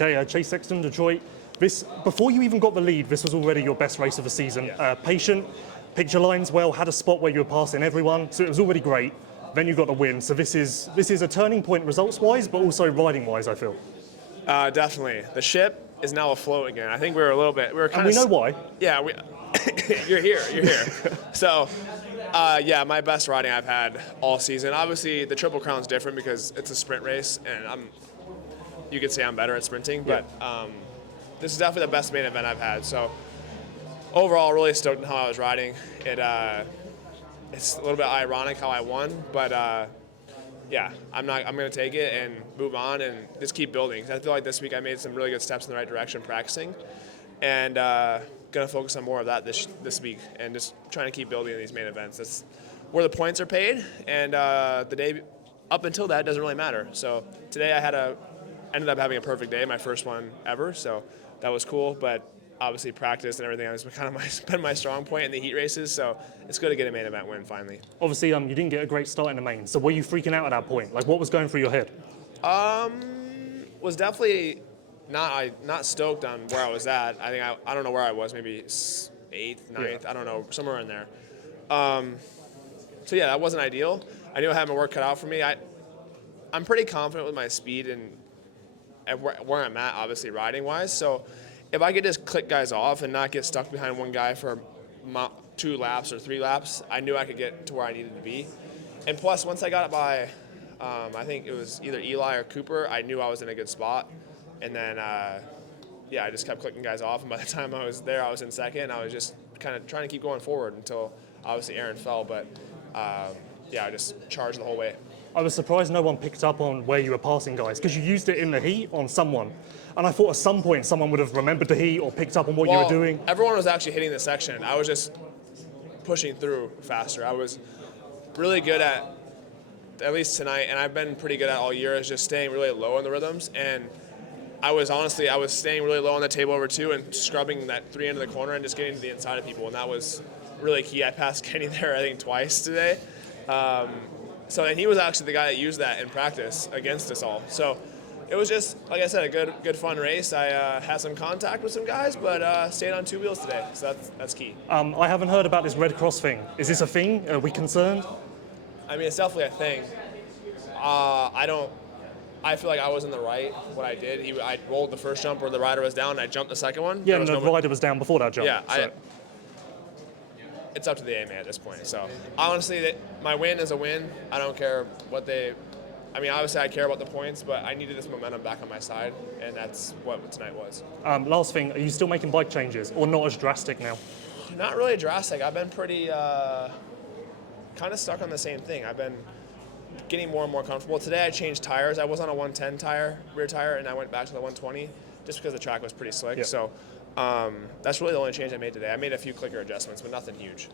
Okay, Chase Sexton, Detroit. This, before you even got the lead, this was already your best race of the season. Yeah. Patient, picked your lines well, had a spot where you were passing everyone, so it was already great. Then you got the win. So this is a turning point results-wise, but also riding-wise, I feel. Definitely. The ship is now afloat again. I think we were kind And we know why. Yeah, you're here. So, yeah, my best riding I've had all season. Obviously, the Triple Crown's different because it's a sprint race, and you could say I'm better at sprinting, but this is definitely the best main event I've had. So, overall, really stoked on how I was riding. It's a little bit ironic how I won, but yeah, I'm going to take it and move on and just keep building. I feel like this week I made some really good steps in the right direction practicing, and going to focus on more of that this week and just trying to keep building in these main events. That's where the points are paid, and the day up until that doesn't really matter. So today I ended up having a perfect day, my first one ever, so that was cool, but obviously practice and everything has been my strong point in the heat races, so it's good to get a main event win finally. Obviously, you didn't get a great start in the main, so were you freaking out at that point? Like, what was going through your head? Was definitely not stoked on where I was at. I think I don't know where I was, maybe 8th, 9th, yeah. I don't know, somewhere in there. So yeah, that wasn't ideal. I knew I had my work cut out for me. I'm pretty confident with my speed and where I'm at, obviously riding-wise, so if I could just click guys off and not get stuck behind one guy for 2 laps or 3 laps, I knew I could get to where I needed to be. And plus, once I got it by, I think it was either Eli or Cooper, I knew I was in a good spot. And then, yeah, I just kept clicking guys off. And by the time I was there, I was in second. I was just kind of trying to keep going forward until, obviously, Aaron fell. But, yeah, I just charged the whole way. I was surprised no one picked up on where you were passing guys, because you used it in the heat on someone. And I thought at some point someone would have remembered the heat or picked up on what you were doing. Everyone was actually hitting the section. I was just pushing through faster. I was really good at least tonight, and I've been pretty good at all year, is just staying really low in the rhythms. And I was staying really low on the table over 2 and scrubbing that 3 into the corner and just getting to the inside of people. And that was really key. I passed Kenny there, I think, twice today. And he was actually the guy that used that in practice against us all. So it was just, like I said, a good fun race. I had some contact with some guys, but stayed on 2 wheels today, so that's key. I haven't heard about this Red Cross thing. Is this a thing? Are we concerned? I mean, it's definitely a thing. I feel like I was in the right, what I did. I rolled the first jump where the rider was down, and I jumped the second one. Yeah, and the rider was down before that jump. Yeah, so. It's up to the AMA at this point. So honestly, my win is a win. I don't care what obviously I care about the points, but I needed this momentum back on my side, and that's what tonight was. Last thing, are you still making bike changes, or not as drastic now? Not really drastic. I've been pretty kind of stuck on the same thing. I've been getting more and more comfortable. Today I changed tires. I was on a 110 rear tire, and I went back to the 120 just because the track was pretty slick. Yep. So that's really the only change I made today. I made a few clicker adjustments, but nothing huge.